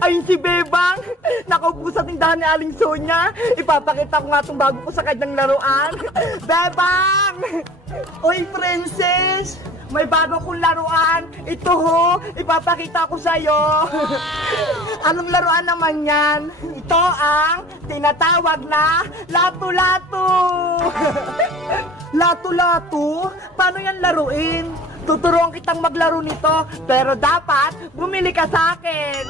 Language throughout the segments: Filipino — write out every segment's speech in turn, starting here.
Ayun si Bebang. Nakaupo sa tindahan ni Aling Sonia. Ipapakita ko nga itong bago ko sa kanyang laruan. Bebang! Oy, Princess! May bago kong laruan. Ito ho, ipapakita ko sa'yo. Anong laruan naman yan? Ito ang tinatawag na lato-lato. Lato-lato? Paano yan laruin? Tuturuan kitang maglaro nito, pero dapat bumili ka sa akin.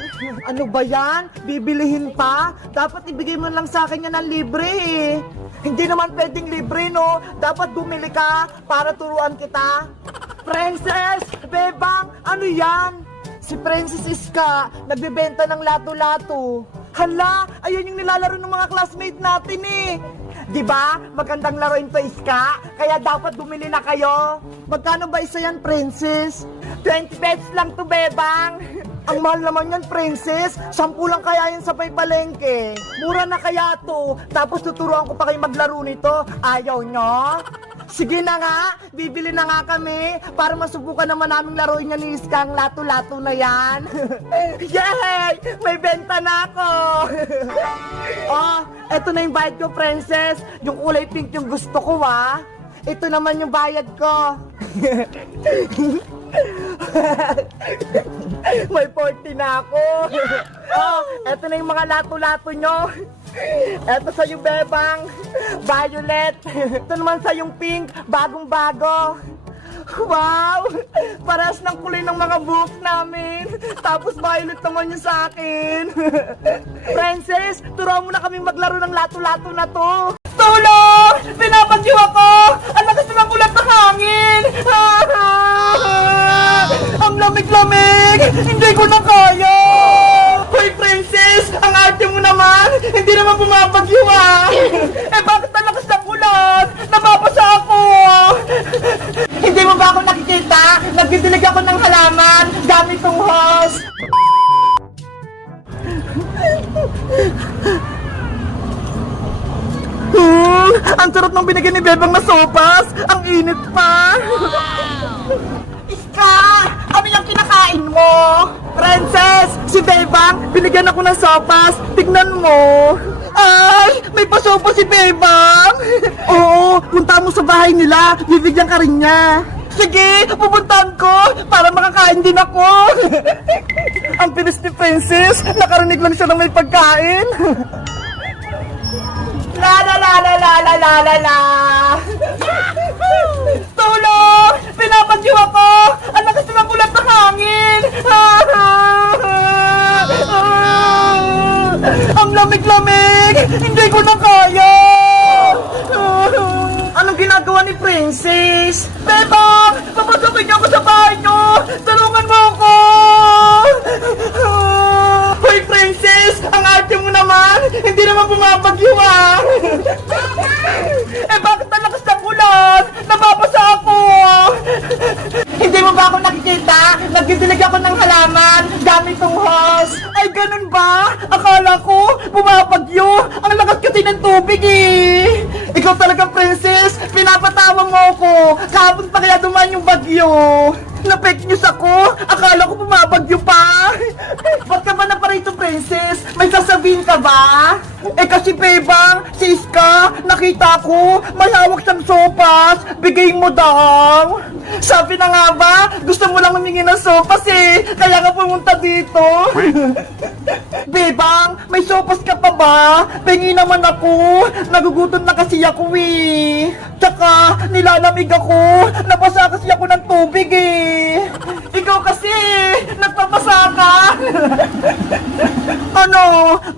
Ano ba yan? Bibilihin pa? Dapat ibigay mo lang sa akin yan ng libre eh. Hindi naman pwedeng libre, no? Dapat bumili ka para turuan kita. Princess! Bebang! Ano yan? Si Princess Iska, nagbebenta ng lato-lato. Hala! Ayun yung nilalaro ng mga classmate natin eh. Diba? Magandang laruin to, Iska. Kaya dapat bumili na kayo. Magkano ba isa yan, Princess? 20 pesos lang to, Bebang. Ang mahal naman yan, Princess. 10 lang kaya yan sa palengke. Mura na kaya to. Tapos tuturuan ko pa kayo maglaro nito. Ayaw nyo? Sige na nga, bibili na nga kami para masubukan naman naming laruin niya ni Iska ang lato-lato na yan. Yay! May benta na ako! Oh, eto na yung bayad ko, Princess. Yung kulay pink yung gusto ko, ha? Ito naman yung bayad ko. May 40 na ako. Oh, eto na yung mga lato-lato nyo. Eto sa yung Bebang, violet. Ito naman sa yung pink, bagong-bago. Wow! Parehas ng kulay ng mga buhok namin. Tapos violet naman yung sa akin. Princess, turuan mo na kaming maglaro ng lato-lato na to. Tulong! Pinapagyo ako! Ang lakas ng ulat ng hangin! Ang lamig-lamig! Hindi ko na kaya! Hoy, Princess! Ang arte mo naman! Hindi naman bumabagyo ah! Eh bakit ang lakas ng ulan? Nababasa ako! Hindi mo ba ako nakikita? Nagdidilig ako ng halaman gamit tong hose! Ang sarap ng binigay ni Bebang na sopas! Ang init pa! Iska! Ano yung kinakain mo? Princess! Si Bebang, binigyan ako ng sopas! Tignan mo! Ay! May pasopa si Bebang! Oo! Punta mo sa bahay nila! Bibigyan ka rin niya! Sige! Pupuntahan ko! Para makakain din ako! Ang pinis ni Princess! Nakarinig lang siya ng may pagkain! La la la la la la la la la! Tulong! Pinapagyo ako! Ang lakas ng ulat ng hangin! Ang lamig-lamig! Hindi ko na kaya! Anong ginagawa ni Princess? Bebang! Papasukin niyo ako sa bahay niyo! Tulungan mo ako! Hoy, Princess! Ang arte mo naman! Hindi naman bumabagyo ah! Eh bakit ang lakas ng ulan? Nababasa ako! Hindi mo ba ako nakikita? Nagdidilig ako ng halaman gamit tong hose! Ay, ganun ba? Akala ko bumabagyo! Ang lakas kasi ng tubig eh! Ikaw talaga, Princess! Pinapatawa mo ako! Kahapon pa kaya dumaan yung bagyo! Na-fake news ako! Akala ko bumabagyo pa! Ba't ka ba na parito, Princess? May sasabihin ka ba? Eh kasi Bebang, si Iska, nakita ko, may hawak siyang sopas, bigay mo daw! Sabi na nga ba, gusto mo lang humingi ng sopas eh, kaya ka pumunta dito! Bebang, may sopas ka pa ba? Pengi naman ako, nagugutom na kasi ako eh! Tsaka, nilalamig ako, nabasa kasi ako ng tubig eh! Ikaw kasi, nagpapasa ka! Ano,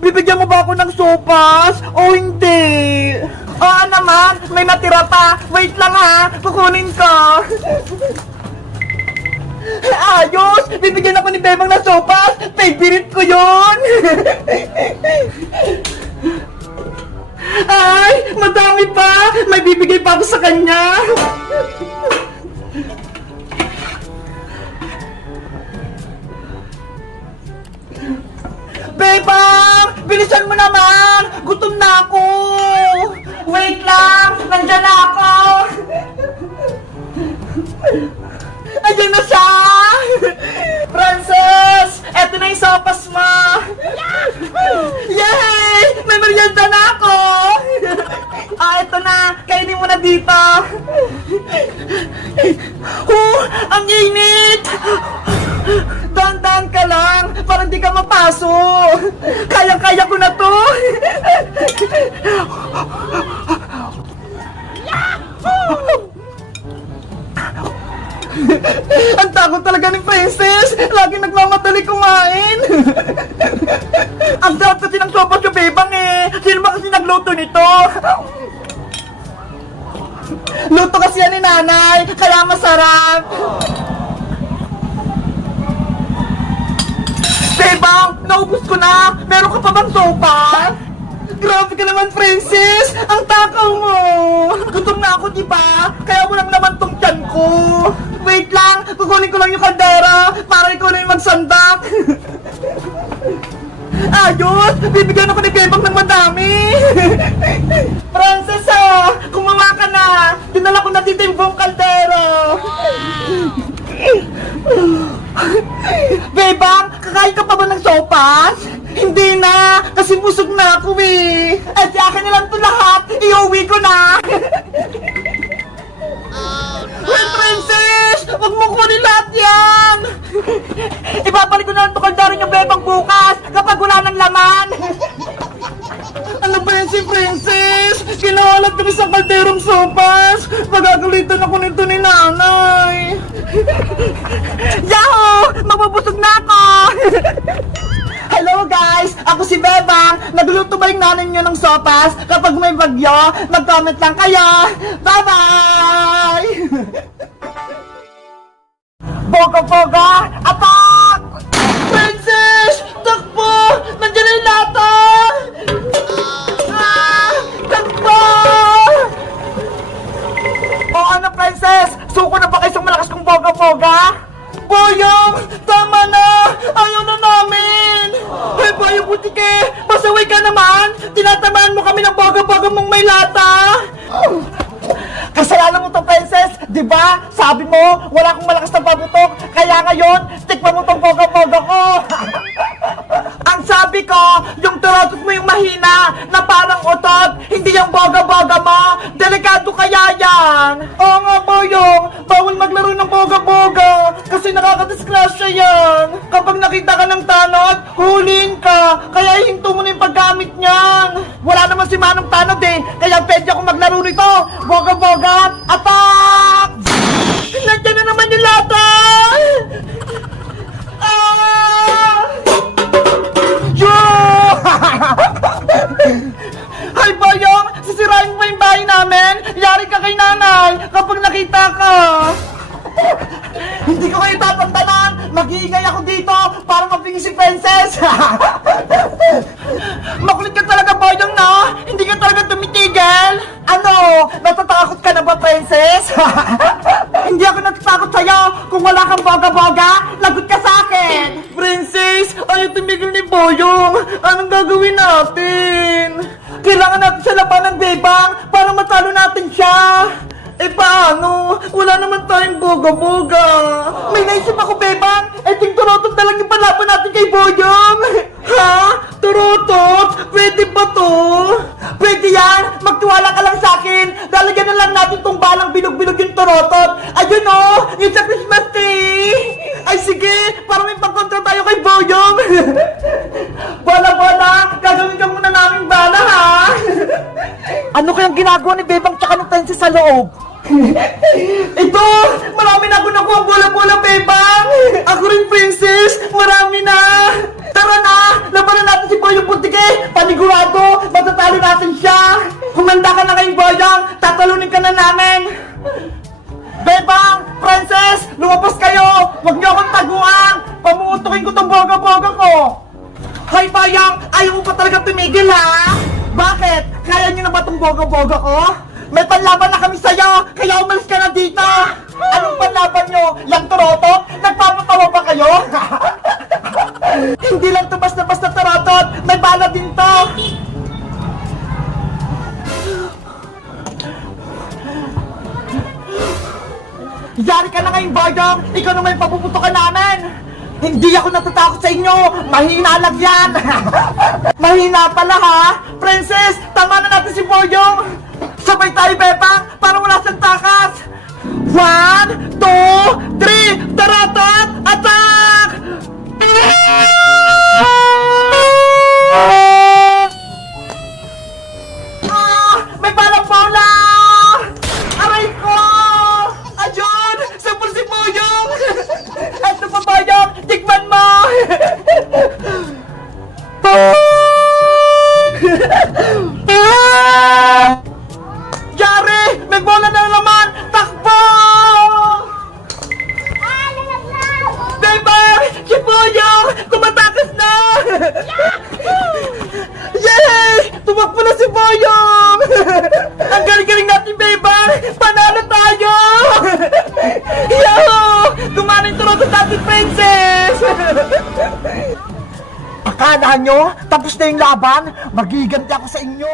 bibigyan mo ba ako ng sopas o hindi? Oo naman, may natira pa. Wait lang ha, kukunin ko. Ayos, bibigyan ako ni Bebang ng sopas. Favorite ko yun. Ay, madami pa. May bibigay pa ako sa kanya. Bebang! Bilisan mo naman! Gutom na ako! Wait lang! Nandyan na ako! Ayan na siya! Princess! Eto na yung sopas mo! mapaso. Kayang-kaya ko na to. Ang takot talaga ni Princess. Lagi nagmamadali kumain. Ang sarap kasi ng sopas yung bebang eh. Sino ba kasi nagluto nito? Luto kasi yan ni nanay, kaya masarap. Bebang, naubos ko na. Meron ka pa bang sopas? Grabe ka naman, Princess! Ang takaw mo! Gutom na ako, di ba? Kaya mo lang naman tong tiyan ko. Wait lang, kukunin ko lang yung kaldera para ikaw na yung magsandak. Ayos! Bibigyan ako ni Bebang ng madami! Princess, kumawa ka na! Dinala ko na dito yung buong kaldera! Bebang, kakain ka pa ba ng sopas? Hindi na, kasi busog na ako eh. Eh, di akin na lang ito lahat. Iuwi ko na. Wait, Princess! Huwag mo kunin lahat yan! Ibabalik ko na lang ito kaldero niyo, Bebang, bukas kapag wala ng laman. Ano ba yan si Princess? Kinahalat ko isang kalderong sopas. Magagalitan ako nito ni nanay. Yahoo! Mabubusog na ako! Hello guys! Ako si Bebang! Nagluluto ba yung nanay niyo ng sopas? Kapag may bagyo, mag-comment lang kayo! Bye-bye! Boga-boga! Atak! Princess! Takbo! Nandiyan na yung lata! Ah! Takbo! O ano, Princess? Suko na ba kayo sa malakas kong boga-boga? Boyong! Tama na! Ayaw na namin! Hoy, Boyong Butike! Pasaway ka naman! Tinatamaan mo kami ng boga-boga mong may lata! Kasalanan mo to, Princess! Diba? Sabi mo, wala akong malakas na pabutok, kaya ngayon, tikman mo tong boga-boga ko! Ang sabi ko, yung turotot mo yung mahina, na parang otot, hindi yung boga-boga mo! Delikado kaya yan! Oo nga, Boyong! Bawal maglaro ng boga-boga! Kasi nakakadisgrasya yan! Kapag nakita ka ng tanod, huliin ka! Kaya ihinto mo na yung paggamit niyan! Wala naman si Manong Tanod eh! Kaya pwede ako maglaro nito! Boga-boga! Attack! Nandiyan na naman yung lata! Ah! Yo! Hay, Boyong! Sisirain mo yung bahay namin! Yari ka kay nanay kapag nakita ka! Hindi ko kayo tatantanan! Mag-iingay ako dito para mapingin si Princess! Makulit ka talaga, Boyong, no? Hindi ka talaga tumitigil! Ano? Natatakot ka na ba, Princess? Hindi ako natatakot sa'yo! Kung wala kang boga-boga, lagot ka sa akin! Princess, ayaw tumigil ni Boyong! Anong gagawin natin? Kailangan natin sa labanan, Bebang, para matalo natin siya! Eh paano? Wala naman tayong boga-boga. May naisip ako, Bebang. Eh ting turotot na lang yung palaban natin kay Boyong. Ha? Turotot? Pwede ba to? Pwede yan. Magtiwala ka lang sa akin. Lalagyan na lang natin tong balang bilog-bilog yung turotot. Ayun o, yung sa Christmas tree. Ay sige, para may pag-control tayo kay Boyong. Bala-bala, gagawin ka muna namin bala, ha? Ano kayang ginagawa ni Bebang tsaka ng Princess sa loob? Ito! Marami na ako nakuha bola-bola, Bebang! Ako rin, Princess! Marami na! Tara na! Labanan natin si Boyong Butike! Panigurado! Matatalo natin siya! Humanda ka na kayong Boyong! Tatalunin ka na namin! Bebang! Princess! Lumabas kayo! Huwag niyo akong taguan! Pamuutukin ko tong boga-boga ko! Hay, Boyong! Ayaw mo pa talaga tumigil, ha? Bakit? Kaya niyo na ba tong boga-boga ko? May panlaban na kami sa'yo, kaya umalis ka na dito! Anong panlaban nyo? Yang turotot? Nagpapatawa ba kayo? Hindi lang to basta-basta turotot, may bala din to! Yari ka na ngayong Boyong, ikaw naman yung papuputukan namin! Hindi ako natatakot sa inyo! Mahina lang yan! Mahina pala, ha? Princess, tama na natin si Boyong! Sabay tayo, Bebang, para wala siyang takas! 1, 2, 3, taratat, attack! Akala nyo, tapos na yung laban? Magiganti ako sa inyo.